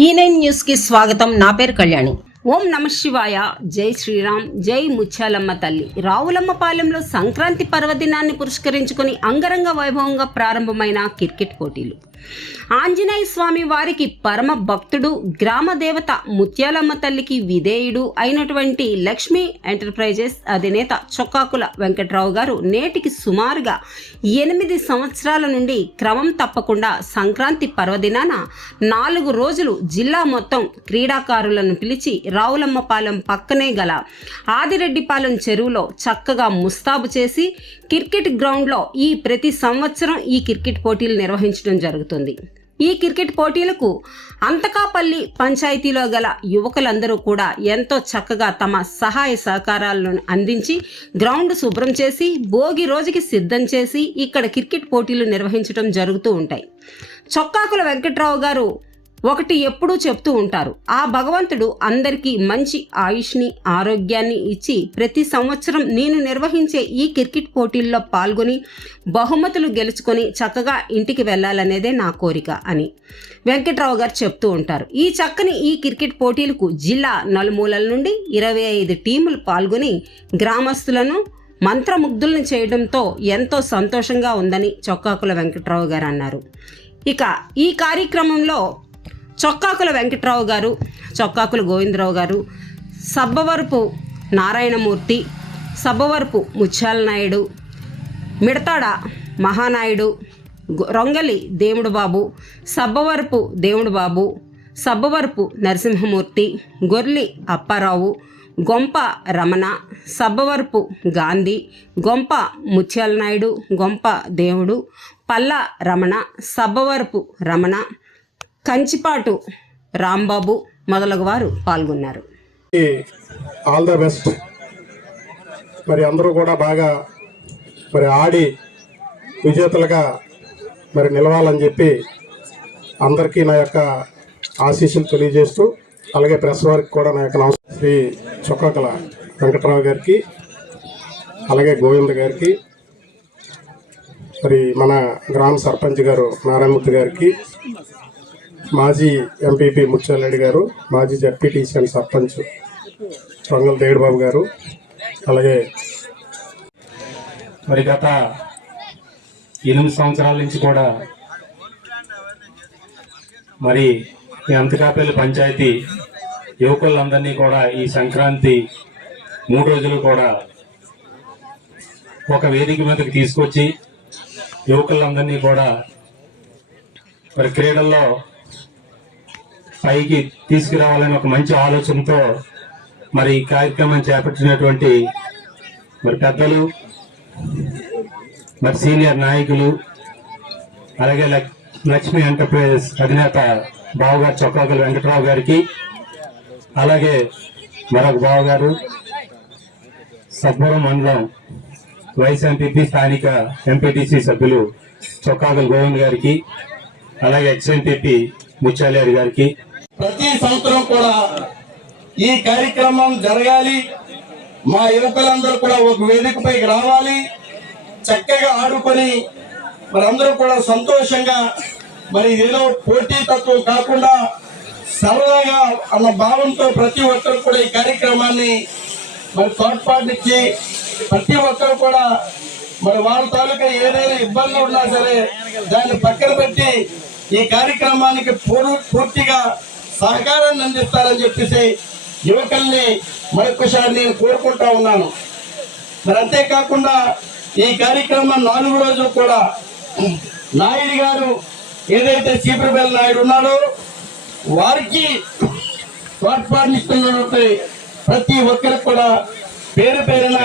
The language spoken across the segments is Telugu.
ఈ9 న్యూస్ కి స్వాగతం. నా పేరు కళ్యాణి. ఓం నమ శివాయ. జై శ్రీరామ్. జై ముత్యాలమ్మ తల్లి. రావులమ్మపాలెంలో సంక్రాంతి పర్వదినాన్ని పురస్కరించుకుని అంగరంగ వైభవంగా ప్రారంభమైన క్రికెట్ పోటీలు. ఆంజనేయ స్వామి వారికి పరమ భక్తుడు, గ్రామ దేవత ముత్యాలమ్మ తల్లికి విధేయుడు అయినటువంటి లక్ష్మీ ఎంటర్ప్రైజెస్ అధినేత చొక్కాకుల వెంకట్రావు గారు నేటికి సుమారుగా 8 సంవత్సరాల నుండి క్రమం తప్పకుండా సంక్రాంతి పర్వదినాన 4 రోజులు జిల్లా మొత్తం క్రీడాకారులను పిలిచి రావులమ్మపాలెం పక్కనే గల ఆదిరెడ్డిపాలెం చెరువులో చక్కగా ముస్తాబు చేసి క్రికెట్ గ్రౌండ్లో ప్రతి సంవత్సరం ఈ క్రికెట్ పోటీలు నిర్వహించడం జరుగుతుంది. ఈ క్రికెట్ పోటీలకు అంతకాపల్లి పంచాయతీలో గల యువకులందరూ కూడా ఎంతో చక్కగా తమ సహాయ సహకారాలను అందించి గ్రౌండ్ శుభ్రం చేసి భోగి రోజుకి సిద్ధం చేసి ఇక్కడ క్రికెట్ పోటీలు నిర్వహించడం జరుగుతూ ఉంటాయి. చొక్కాకుల వెంకట్రావు గారు ఒకటి ఎప్పుడూ చెప్తూ ఉంటారు, ఆ భగవంతుడు అందరికీ మంచి ఆయుష్ని, ఆరోగ్యాన్ని ఇచ్చి ప్రతి సంవత్సరం నేను నిర్వహించే ఈ క్రికెట్ పోటీల్లో పాల్గొని బహుమతులు గెలుచుకొని చక్కగా ఇంటికి వెళ్ళాలనేదే నా కోరిక అని వెంకట్రావు గారు చెప్తూ ఉంటారు. ఈ చక్కని ఈ క్రికెట్ పోటీలకు జిల్లా నలుమూలల నుండి 25 టీములు పాల్గొని గ్రామస్తులను మంత్రముగ్ధులను చేయడంతో ఎంతో సంతోషంగా ఉందని చొక్కాకుల వెంకట్రావు గారు అన్నారు. ఇక ఈ కార్యక్రమంలో చొక్కాకుల వెంకట్రావు గారు, చొక్కాకుల గోవిందరావు గారు, సబ్బవరపు నారాయణమూర్తి, సబ్బవరపు ముత్యాల నాయుడు, మిడతాడ మహానాయుడు, రొంగలి దేవుడు బాబు, సబ్బవరపు దేవుడు బాబు, సబ్బవరపు నరసింహమూర్తి, గొర్లి అప్పారావు, గొంప రమణ, సబ్బవరపు గాంధీ, గొంప ముత్యాల నాయుడు, గొంప దేవుడు, పల్ల రమణ, సబ్బవరపు రమణ, కంచిపాటు రాంబాబు మొదలగు వారు పాల్గొన్నారు. All the best. మరి అందరూ కూడా బాగా ఆడి విజేతలుగా నిలవాలని చెప్పి అందరికీ నా యొక్క ఆశీస్సులు తెలియజేస్తూ, అలాగే ప్రెస్ వారికి కూడా నా యొక్క నమస్కారం. శ్రీ చొక్కాకుల వెంకట్రావు గారికి, అలాగే గోవింద గారికి, మన గ్రామ సర్పంచ్ గారు నారాయణమూర్తి గారికి, మాజీ ఎంపీపీ ముత్యాలరెడ్డి గారు, మాజీ జడ్పీటీసీ అండ్ సర్పంచ్ రొంగల్ దేవుడుబాబు గారు, అలాగే గత 8 సంవత్సరాల నుంచి కూడా ఈ అంతకాపల్లి పంచాయతీ యువకులందరినీ కూడా ఈ సంక్రాంతి 3 రోజులు కూడా ఒక వేదిక మీదకి తీసుకొచ్చి యువకులందరినీ కూడా క్రీడల్లో పైకి తీసుకురావాలని ఒక మంచి ఆలోచనతో ఈ కార్యక్రమం చేపట్టినటువంటి పెద్దలు, సీనియర్ నాయకులు, అలాగే లక్ష్మీ ఎంటర్ప్రైజెస్ అధినేత బావగారు చొక్కాకుల వెంకట్రావు గారికి, అలాగే మరొక బావగారు సబ్బవరం మండలం వైస్ ఎంపీపీ స్థానిక ఎంపీటీసీ సభ్యులు చొక్కాకుల గోవింద్ గారికి, అలాగే ఎక్స్ ఎంపీపీ ముత్యాలరెడ్డి గారికి, ప్రతి సంవత్సరం కూడా ఈ కార్యక్రమం జరగాలి, మా యువకులందరూ కూడా ఒక వేదికపైకి రావాలి, చక్కగా ఆడుకొని అందరూ కూడా సంతోషంగా ఏదో పోటీ తత్వం కాకుండా సరదాగా అన్న భావంతో ప్రతి ఒక్కరు కూడా ఈ కార్యక్రమాన్ని తోడ్పాటిచ్చి ప్రతి ఒక్కరు కూడా వాళ్ళ తాలూకా ఏదైనా ఇబ్బందులు ఉన్నా సరే దాన్ని పక్కన పెట్టి ఈ కార్యక్రమానికి పూర్తిగా సహకారాన్ని అందిస్తారని చెప్పేసి యువకుల్ని మరొకసారి నేను కోరుకుంటా ఉన్నాను. అంతేకాకుండా ఈ కార్యక్రమం 4 రోజులు కూడా నాయుడు గారు ఏదైతే చీపురుబెల్ల నాయుడు ఉన్నాడో వారికి తోడ్పాటునిస్తున్నటువంటి ప్రతి ఒక్కరికి కూడా పేరు పేరున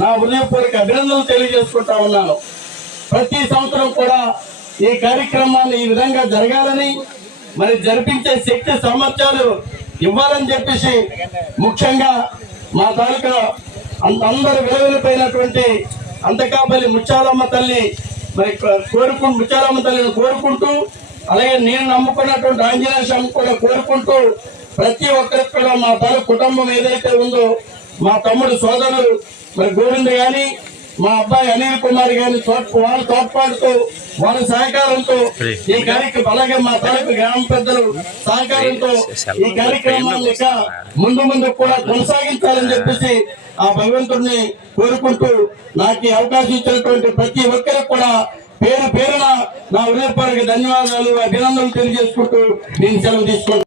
నా హృదయపూర్వక అభినందనలు తెలియజేసుకుంటా ఉన్నాను. ప్రతి సంవత్సరం కూడా ఈ కార్యక్రమాన్ని ఈ విధంగా జరగాలని జరిపించే శక్తి సామర్థ్యాలు ఇవ్వాలని చెప్పేసి ముఖ్యంగా మా తాలూకా అందరు విలువలపైనటువంటి అంతకాపల్లి ముత్యాలమ్మ తల్లి ముత్యాలమ్మ తల్లిని కోరుకుంటూ, అలాగే నేను నమ్ముకున్నటువంటి ఆంజనేయ స్వామి కూడా కోరుకుంటూ ప్రతి ఒక్కరికి కూడా మా తాలూకు కుటుంబం ఏదైతే ఉందో మా తమ్ముడు సోదరులు గోవింద్ కానీ, మా అబ్బాయి అనిల్ కుమార్ గారిని వాళ్ళ తోడ్పాటుతో వాళ్ళ సహకారంతో ఈ కార్యక్రమం, అలాగే మా తాలూకు గ్రామ పెద్దలు సహకారంతో ఈ కార్యక్రమాన్ని ఇక ముందు కూడా కొనసాగించాలని చెప్పేసి ఆ భగవంతుడిని కోరుకుంటూ నాకు ఈ అవకాశం ఇచ్చినటువంటి ప్రతి ఒక్కరికి కూడా పేరున నా హృదయపూర్వక ధన్యవాదాలు, అభినందనలు తెలియజేసుకుంటూ నేను సెలవు తీసుకుంటాను.